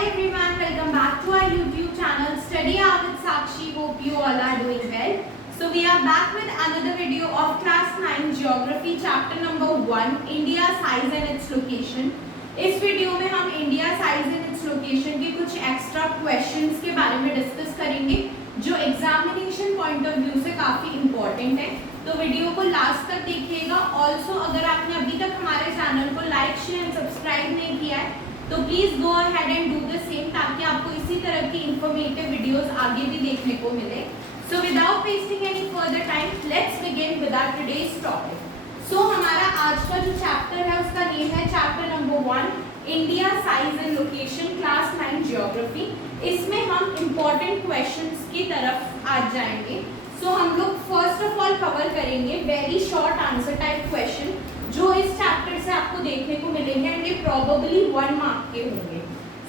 everyone, welcome back to our YouTube channel Study Hour with Sakshi. Hope you all are doing well. So we are back with another video of class 9 Geography chapter number 1 India size and its location. इस video में हम India size and its location के कुछ extra questions के बारे में discuss करेंगे जो एग्जामिनेशन पॉइंट ऑफ व्यू से काफी इंपॉर्टेंट है, तो वीडियो को लास्ट तक देखिएगा। ऑल्सो अगर आपने अभी तक हमारे चैनल को लाइक शेयर एंड सब्सक्राइब नहीं किया है तो please go ahead and do the same, ताकि आपको इसी तरह की इंफॉर्मेटिव वीडियोस आगे भी देखने को मिले। So without wasting any further time, let's begin with our today's topic. So हमारा आज का जो चैप्टर है उसका नेम है chapter number 1 India size and location, class 9 geography. इसमें हम इंपॉर्टेंट क्वेश्चंस की तरफ आज जाएंगे। सो हम लोग फर्स्ट ऑफ ऑल कवर करेंगे very short answer type question जो इस चैप्टर से आपको देखने को मिलेंगे एंड ये प्रोबेबली 1 मार्क के होंगे।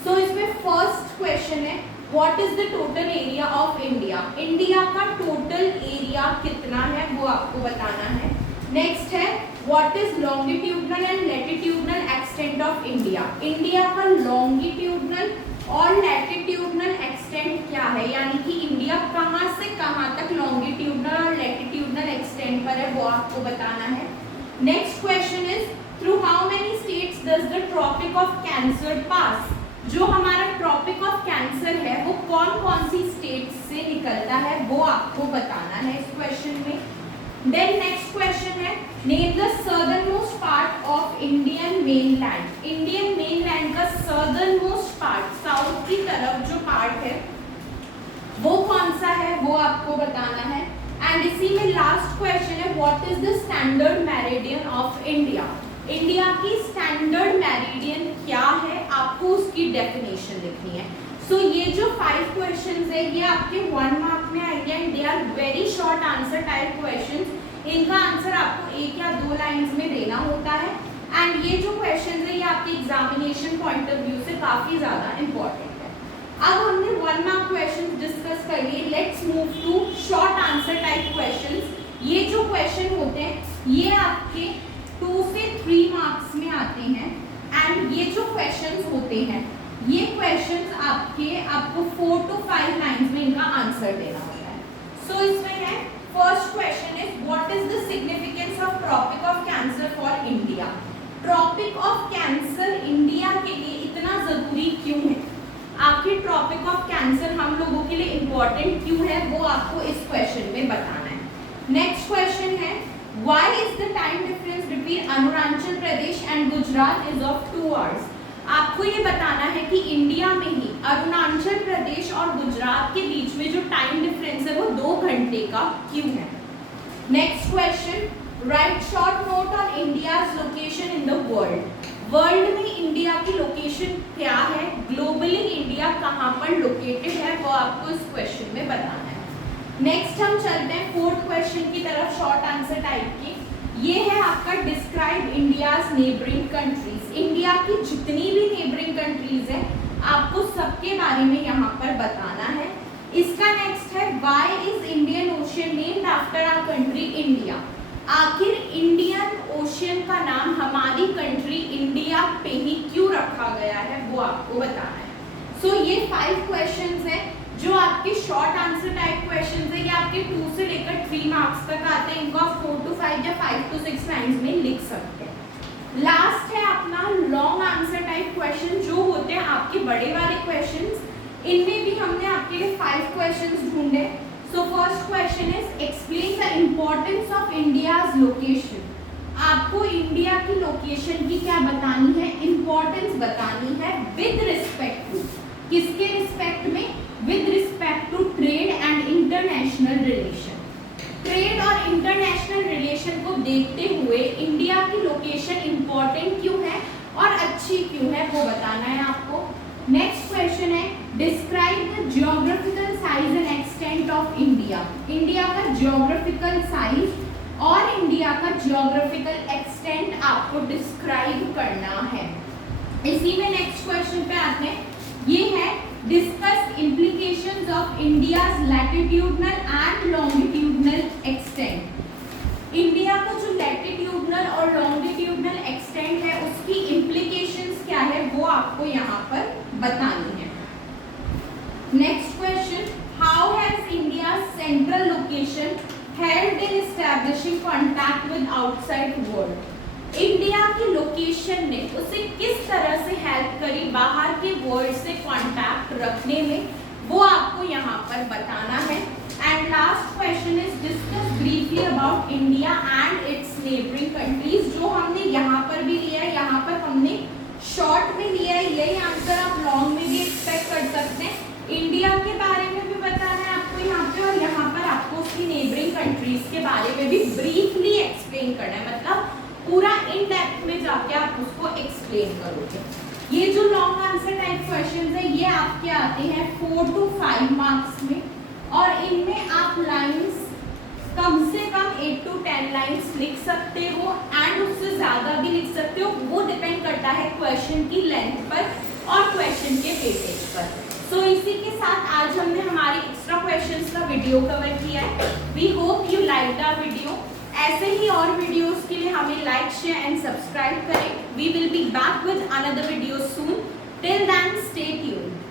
सो इसमें फर्स्ट क्वेश्चन है what is the total area of India. India का टोटल एरिया कितना है वो आपको बताना है। नेक्स्ट है what is longitudinal and latitudinal extent of India. India का लॉन्गिट्यूडनल और लैटिट्यूडनल एक्सटेंट क्या है, यानी कि इंडिया कहाँ से कहाँ तक लॉन्गिट्यूडनल और लैटिट्यूडनल एक्सटेंट पर है वो आपको बताना है। Next question is through how many states does the tropic of cancer pass. जो हमारा ट्रॉपिक ऑफ कैंसर है वो कौन कौन सी स्टेट्स से निकलता है वो आपको बताना है इस क्वेश्चन में। देन नेक्स्ट क्वेश्चन है name the southern most part of Indian mainland. Indian mainland का सदर्न मोस्ट पार्ट, साउथ की तरफ जो पार्ट है वो कौन सा है वो आपको बताना है। एंड इसी में लास्ट क्वेश्चन है what is the standard meridian of India. India की स्टैंडर्ड मेरिडियन क्या है, आपको उसकी डेफिनेशन लिखनी है। सो ये जो 5 क्वेश्चंस है ये आपके 1 मार्क में आएंगे and they are very short answer type questions. इनका आंसर आपको 1 या 2 लाइंस में देना होता है एंड ये जो क्वेश्चंस है ये आपके एग्जामिनेशन पॉइंट ऑफ व्यू से काफी ज्यादा इंपॉर्टेंट है। अब हमने 1 मार्क क्वेश्चंस डिस्कस कर लिए, let's move to short answer type questions. ये जो क्वेश्चन होते हैं ये आपके 2 से 3 मार्क्स में आते हैं एंड ये जो क्वेश्चंस होते हैं ये क्वेश्चंस आपको 4 to 5 लाइंस में इनका आंसर देना होता है। सो इसमें है first question is what is the significance of tropic of cancer for India. Tropic of cancer India के लिए इतना जरूरी क्यों है, आखिर ट्रॉपिक ऑफ कैंसर हम लोगों के लिए इंपॉर्टेंट क्यों है वो आपको इस क्वेश्चन में बताना है। नेक्स्ट क्वेश्चन है why is the time difference between Arunachal Pradesh and Gujarat is of 2 hours. आपको ये बताना है कि इंडिया में ही अरुणाचल प्रदेश और गुजरात के बीच में जो टाइम डिफरेंस है वो 2 घंटे का क्यों है। Next question right short note on India's location in the world. World में इंडिया की लोकेशन क्या है, ग्लोबली इंडिया कहाँ पर लोकेटेड है वो आपको इस क्वेश्चन में बताना है। नेक्स्ट हम चलते हैं 4th क्वेश्चन की तरफ शॉर्ट आंसर टाइप की। ये है आपका describe India's neighbouring countries. India की जितनी भी नेबरिंग कंट्रीज है आपको सबके बारे में यहाँ पर बताना है। इसका नेक्स्ट है why is Indian ocean named after our country India. आखिर इंडियन ओशियन का नाम हमारी कंट्री इंडिया पे ही क्यों रखा गया है वो आपको बताना है। सो ये 5 क्वेश्चंस हैं जो आपके शॉर्ट आंसर टाइप क्वेश्चंस है, ये आपके 2 से लेकर 3 मार्क्स तक आते हैं। इनको आप 4 to 5 या 5 to 6 लाइंस में लिख सकते हैं। लास्ट है अपना लॉन्ग आंसर टाइप क्वेश्चन जो होते हैं आपके बड़े वाले क्वेश्चंस। इनमें भी हमने आपके लिए 5 क्वेश्चंस ढूंढे। So first question is explain the importance of India's location. आपको इंडिया की लोकेशन की क्या बतानी है, इंपॉर्टेंस बतानी है विद रिस्पेक्ट टू, किसके रिस्पेक्ट में, with respect to trade and international relation. Trade और इंटरनेशनल रिलेशन को देखते हुए इंडिया की लोकेशन इंपॉर्टेंट क्यों है और अच्छी क्यों है वो बताना है आपको। नेक्स्ट क्वेश्चन है describe the geographical size and extent of India. India का जियोग्राफिकल साइज और इंडिया का जियोग्राफिकल एक्सटेंट आपको डिस्क्राइब करना है। इसी में नेक्स्ट क्वेश्चन पे आते हैं, ये है discuss implications of India's latitudinal and longitudinal extent. India का जो लैटिट्यूडनल और लॉन्गिट्यूडनल एक्सटेंट है उसकी इम्प्लीकेशंस क्या है वो आपको यहाँ पर बतानी है। Next question, how has India's central location helped in establishing contact with outside world? India की लोकेशन ने उसे किस तरह से हेल्प करी बाहर के वर्ल्ड से कांटेक्ट रखने में, वो आपको यहाँ पर बताना है। And last question is discuss briefly about India and it's neighbouring countries, जो हमने यहाँ पर भी लिया है, यहाँ पर हमने शॉर्ट में लिया है, यही आंसर आप लॉन्ग में भी एक्सपेक्ट कर सकते हैं। इंडिया के बारे में भी बताना है आपको यहाँ पे, और यहाँ पर आपको उसकी नेबरिंग कंट्रीज के बारे में भी ब्रीफली एक्सप्लेन करना है, मतलब पूरा इन डेप्थ में जाके आप उसको एक्सप्लेन करोगे। ये जो लॉन्ग आंसर टाइप क्वेश्चंस है ये आपके आते हैं 4 to 5 मार्क्स में, और इनमें आप लाइंस कम से कम 8 to 10 लाइंस लिख सकते हो एंड उससे ज्यादा भी लिख सकते हो, वो डिपेंड करता है क्वेश्चन की लेंथ पर और क्वेश्चन के वेटेज पर। सो इसी के साथ आज हमने हमारे एक्स्ट्रा क्वेश्चंस का वीडियो कवर किया है। We hope you like the video. ऐसे ही और वीडियोस के लिए हमें लाइक, शेयर एंड सब्सक्राइब करें। We will be back with another video soon. Till then stay tuned.